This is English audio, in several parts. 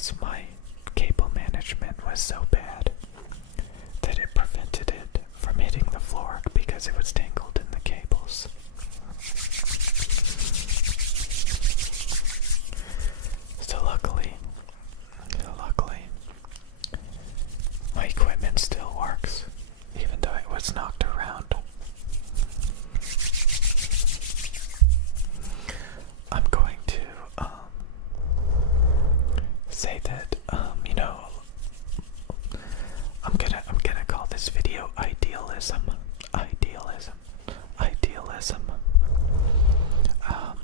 because my cable management was so bad that it prevented it from hitting the floor because it was tangled in the cables. So luckily, my equipment still works, even though it was knocked around. I'm going to say that I'm gonna call this video Idealism.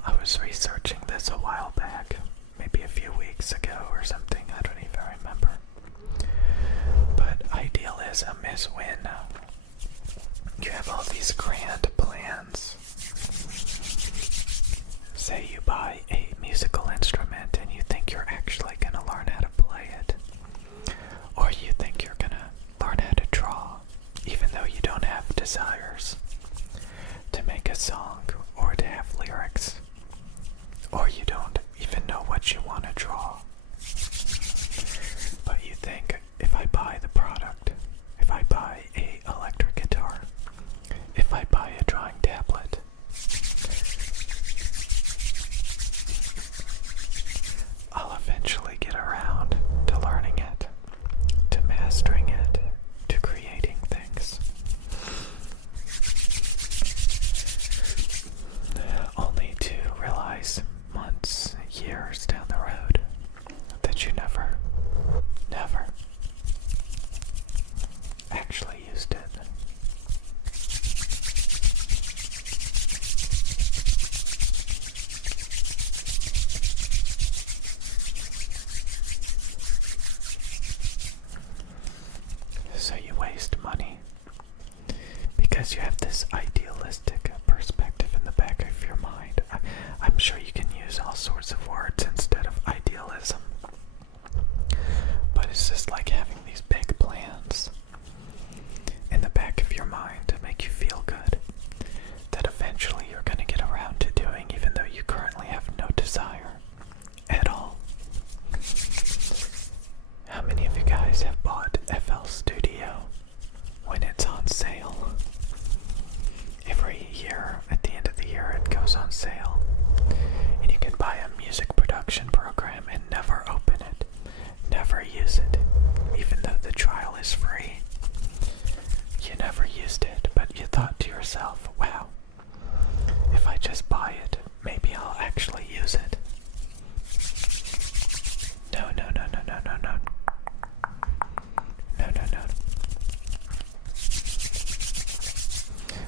I was researching this a while back, maybe a few weeks ago or something. I don't even remember. But idealism is when you have all these grand plans. Say you buy a musical instrument and you think you're actually going to learn how to play it. Or you think you're going to learn how to draw, even though you don't have desires to make a song or to have lyrics. Or you don't even know what you want to draw. But you think, if I buy the product, if I buy a electric guitar, if I buy a drawing tablet, I'll eventually get around to learning it, to mastering it, to creating things. Only to realize months, years down the road that you never actually used it. So you waste money because you have this idealistic perspective in the back of your mind. I'm sure you can use all sorts of words instead of idealism, but it's just like having these big plans in the back of your mind to make you feel good that eventually you're going to get around to doing, even though you currently have no desire at all. How many of you guys have bought FL Studio when it's on sale? Every year, at the end of the year, it goes on sale. And you can buy a music production program and never open it, never use it, even though the trial is free. You never used it, but you thought to yourself, wow, if I just buy it, maybe I'll actually use it. No.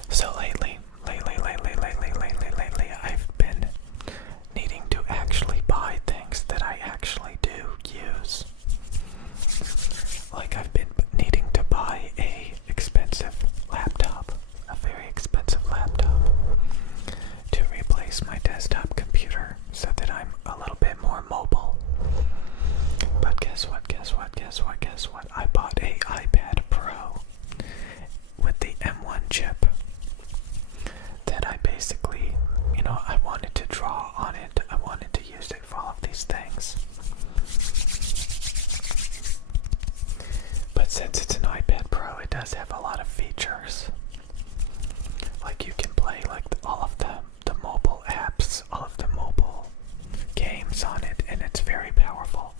So lately, I've been needing to actually buy things that I actually do use. Like I've been needing to buy a very expensive laptop to replace my desktop computer so that I'm a little bit more mobile. But guess what? I bought a iPad Pro with the M1 chip that I basically, I wanted to draw on it. I wanted to use it for all of these things. But since it's an iPad Pro, it does have a lot of features. Like you can play all of the mobile apps, all of the mobile games on it, and it's very powerful.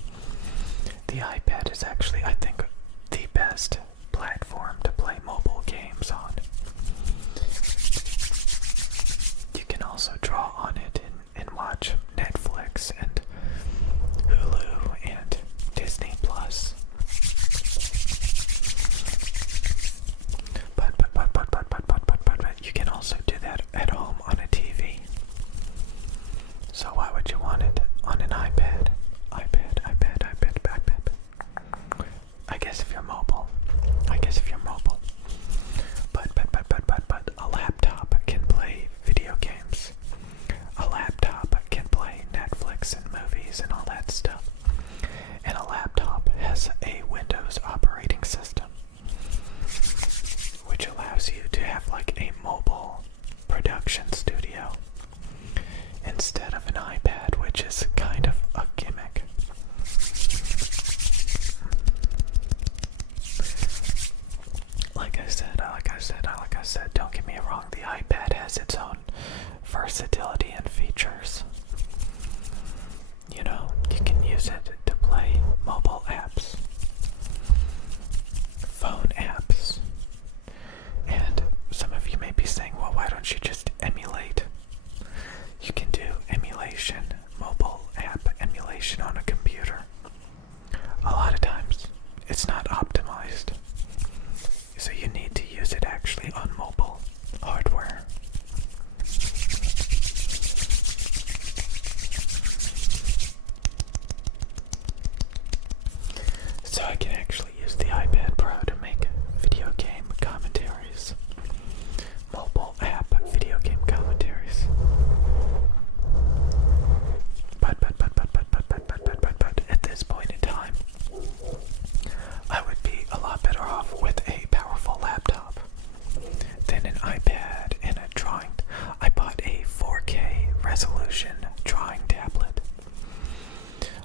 The iPad is actually, I think, the best platform to play mobile games on. You can also draw on it and watch Netflix and Hulu and Disney Plus. But you can also do that at home on a TV. So why would you want it on an iPad? I guess if you're mobile, use it to play mobile apps, phone apps. And some of you may be saying, well, why don't you just emulate? You can do emulation, mobile app emulation on a computer. A lot of times, it's not optimized. So you need to use it actually on mobile hardware. So I can actually use the iPad Pro to make video game commentaries. Mobile app video game commentaries. But at this point in time, I would be a lot better off with a powerful laptop than an iPad and a drawing. I bought a 4K resolution drawing tablet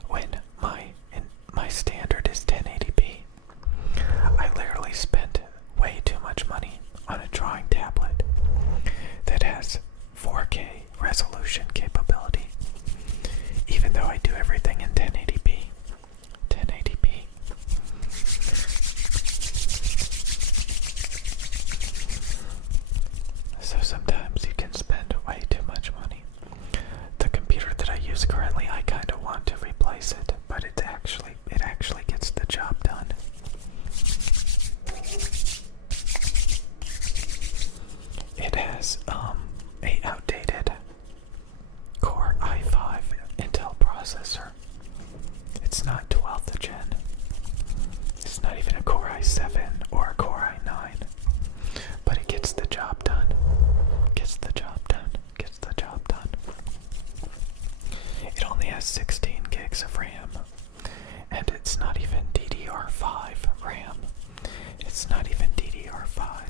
when my standard is 1080p. I literally spent way too much money on a drawing tablet that has 4K resolution capability, even though I do everything in 1080p. 1080p. So sometimes you can spend way too much money. The computer that I use currently, I kind of want to replace it, but it actually gets the job done. It has a outdated Core i5 Intel processor. It's not 12th gen. It's not even a Core i7 or a Core i9. But it gets the job done. Gets the job done. Gets the job done. It only has 16 gigs of RAM. And it's not even DDR5 RAM. It's not even DDR5.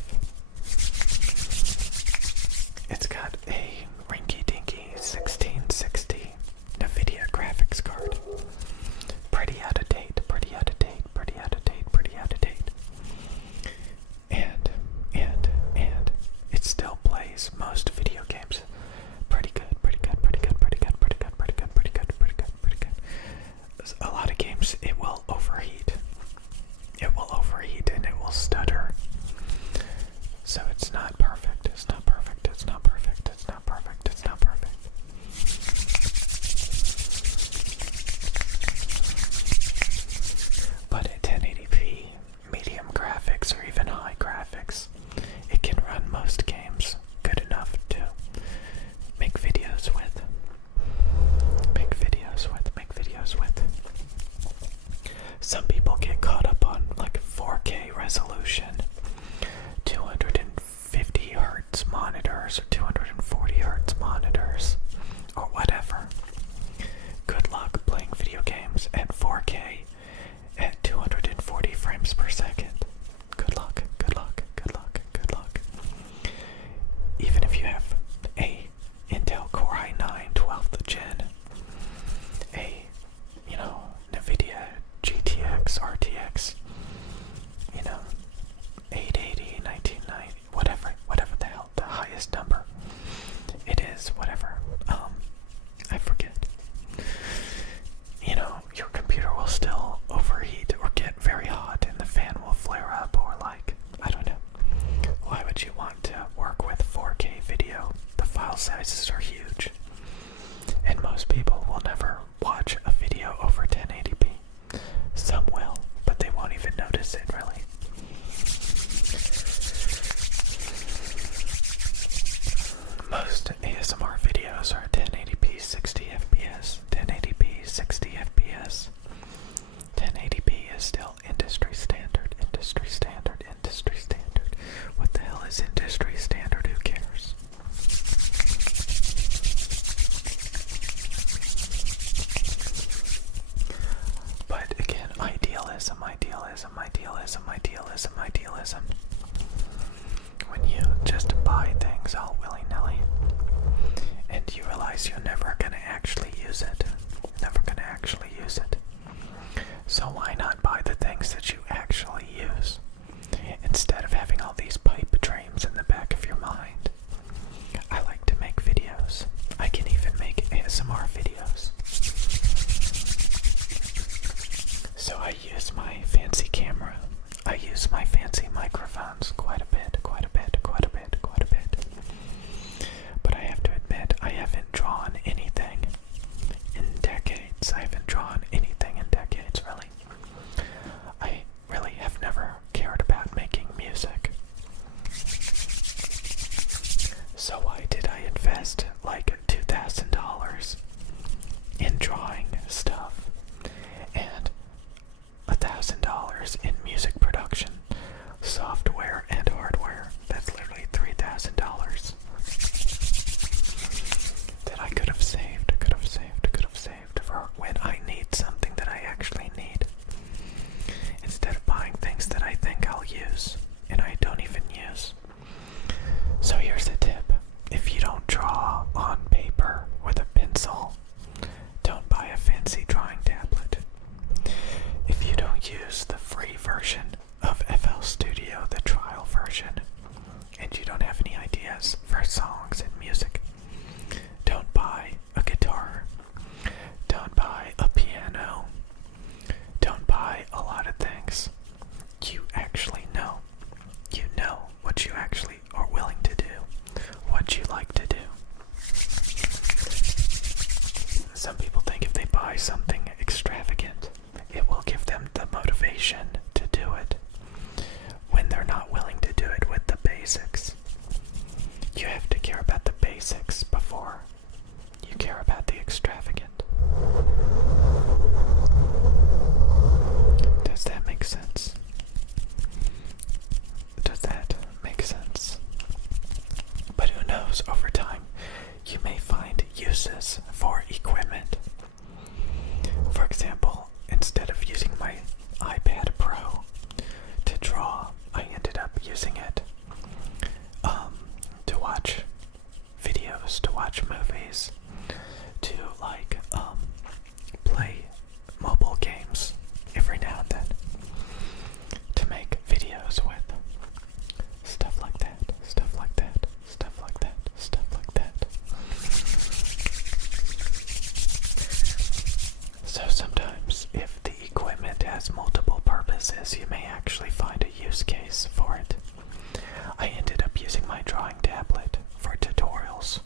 It's got a rinky-dinky 1660 NVIDIA graphics card. Pretty out of date, pretty out of date, pretty out of date, pretty out of date. And it still plays most video games pretty good, pretty good, pretty good, pretty good, pretty good, pretty good, pretty good, pretty good, pretty good. A lot of games it will overheat. It will overheat and it will stutter. So it's not perfect, it's not perfect, it's not perfect, it's not perfect, it's not perfect. But at 1080p, medium graphics or even high graphics, it can run most games good enough to make videos with. Some people get caught up on like 4K resolution, 250 hertz monitors or 240 hertz monitors or whatever. Good luck playing video games at 4K at 240 frames per second. Good luck, good luck, good luck, good luck. Even if you have a Intel Core i9 12th gen, a, NVIDIA GTX, RTX, 880, 1990, whatever the hell the highest number it is, whatever, I forget. Your computer will still overheat or get very hot and the fan will flare up or I don't know. Why would you want to work with 4K video? The file sizes are huge. And most people will never watch a video over 1080p. Some will, but they won't even notice it really. Most ASMR videos are 1080p 60 FPS, 1080p 60 FPS. 1080p is still industry standard, industry standard, industry standard. What the hell is industry standard? Who cares? But again, idealism. When you just buy things all willy-nilly and you realize you're never gonna actually use it. So why not buy the things that you actually use instead of having all these pipe dreams in the back of your mind? I like to make videos. I can even make ASMR videos. I use my fancy camera. I use my fancy microphones quite a bit, quite a bit, quite a bit, quite a bit. But I have to admit, I haven't drawn anything in decades. I haven't drawn anything in decades, really. I really have never cared about making music. So why did I invest like $2,000 in drawing stuff and $1,000 in music production, software and hardware? That's literally $3,000 that I could have saved for when I need something that I actually need, instead of buying things that I think I'll use and I don't even use. So here's a tip. If you don't draw on paper with a pencil, don't buy a fancy drawing tablet. If you don't use the free version of FL Studio, the trial version, and you don't have any ideas for songs and music, don't buy a guitar. Don't buy a piano. Don't buy a lot of things. You actually know. You know what you actually are willing to do, what you like to do. Some people think if they buy something extravagant, it will give them the motivation to do it, when they're not willing to do it with the basics. You have to care about the basics before you care about the extravagant. Does that make sense? Does that make sense? But who knows, over time, you may find uses for equipment. For example, instead of using my iPad Pro to draw, I ended up using it to watch videos, to watch movies, to play mobile games every now and then, to make videos with. Stuff like that, stuff like that, stuff like that, stuff like that. So sometimes, if the equipment has multiple purposes, you may actually find a use case for it. I ended up using my drawing tablet for tutorials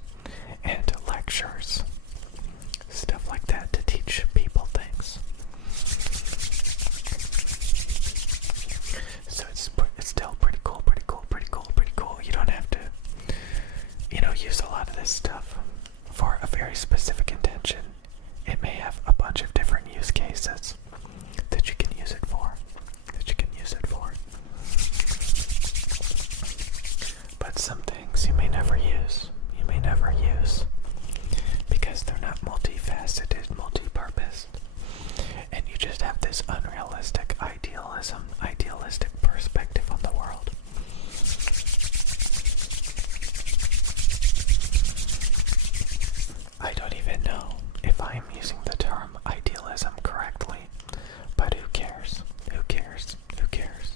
and lectures, stuff like that, to teach people things. So it's still pretty cool, pretty cool, pretty cool, pretty cool. You don't have to, use a lot of this stuff for a very specific intention. It may have a bunch of different use cases that you can use it for, But some things you may never use. Because they're not multifaceted, multi-purposed. And you just have this unrealistic idealistic perspective on the world. I don't even know if I am using the term idealism correctly, but who cares? Who cares? Who cares?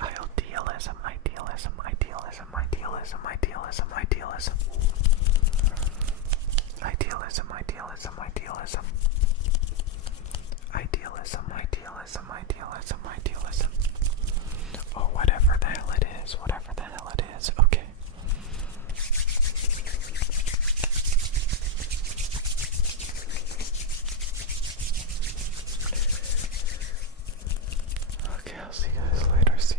Idealism, idealism, idealism, idealism, idealism, idealism. Idealism, idealism, idealism. Idealism, idealism, idealism, idealism. Or whatever the hell it is, whatever the hell it is, okay. Okay, I'll see you guys later. See